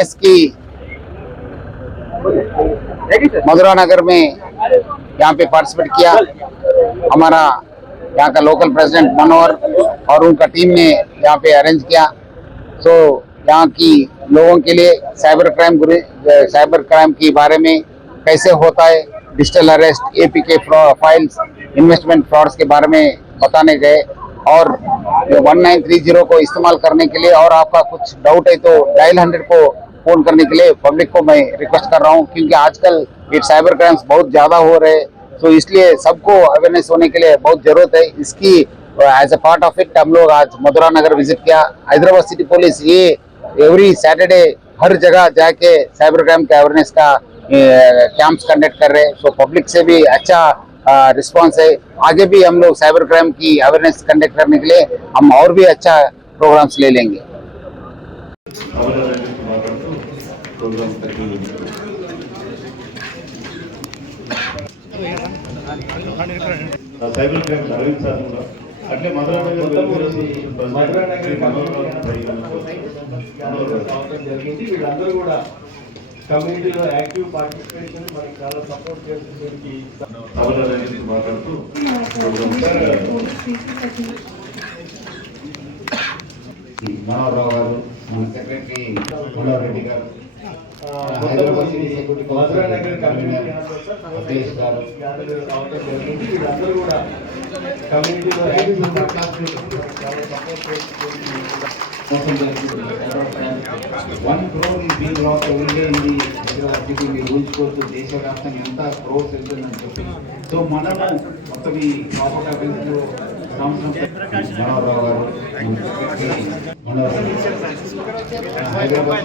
Awareness की मधुरा नगर में यहाँ पे पार्टिसिपेट किया। हमारा यहाँ का लोकल प्रेसिडेंट मनोहर और उनका टीम ने यहाँ पे अरेंज किया। सो यहाँ की लोगों के लिए साइबर क्राइम के बारे में कैसे होता है, digital arrest, APK files, investment frauds के बारे में बताने गए। और 1930 को इस्तेमाल करने के लिए, और आपका कुछ डाउट है तो डायल 100 को फोन करने के लिए पब्लिक को मैं रिक्वेस्ट कर रहा हूँ, क्योंकि आजकल ये साइबर क्राइम्स बहुत ज्यादा हो रहे हैं। तो इसलिए सबको अवेयरनेस होने के लिए बहुत जरूरत है। इसकी as a part of it हम लोग आज मधुरा नगर विजिट किया। हैदराबाद सिटी पुलिस ये एवरी सैटरडे हर जगह जाके साइबर क्राइम के अवेयरनेस का कैंप्स कंडक्ट कर रहे हैं। तो पब्लिक से भी अच्छा रिस्पांस है। आगे भी हम लोग साइबर क्राइम की अवेयरनेस कंडक्ट करने के लिए हम और भी अच्छा प्रोग्राम्स ले लेंगे। సైబర్ క్రైమ్ అరవింద్ సార్ కూడా అట్లే మధురా జరిగింది. వీళ్ళందరూ కూడా కమ్యూనిటీలో యాక్టివ్ పార్టిసిపేషన్ మనకి చాలా సపోర్ట్ చేసేసరికి మాట్లాడుతూ మనోహరరావు గారు, మన సెక్రటరీ రెడ్డి గారు, మధురా నగర్ కమ్యూనిటీ వీళ్ళందరూ కూడా కమ్యూనిటీలో $1 crore is being lost every day in the city. మీరు ఊహించుకోవచ్చు దేశవ్యాప్తంగా ఎంత క్రోర్స్ వెళ్తుందని చెప్పి. సో మనము మొత్తం ఈ ప్రాపర్టీ అభివృద్ధిలో సంవత్సరం మనోహరరావు గారు, హైదరాబాద్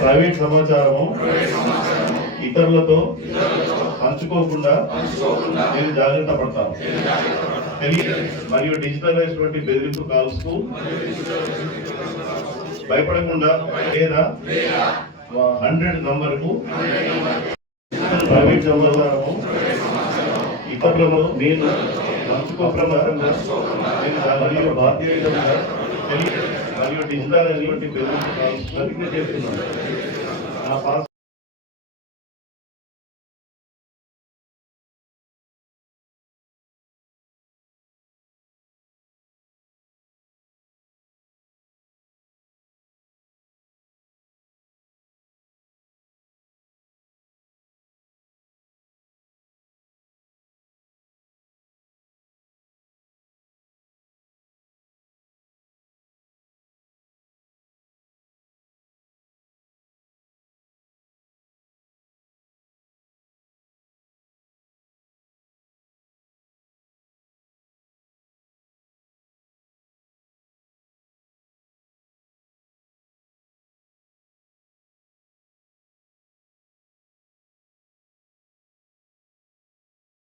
ప్రైవేట్ సమాచారము ఇతరులతో పంచుకోకుండా నేను జాగ్రత్త పడతాను. మరియు డిజిటల్ అయినటువంటి బెదిరింపు కాల్స్ కు భయపడకుండా లేదా 100 నంబర్ కు ప్రైవేట్ సమాచారము ఇతరులను నేను పంచుకోకుండా మరియు బాధ్యతగా మరియు డిజిటల్ అయినటువంటి బెదిరింపు కాల్స్ చేస్తున్నాను.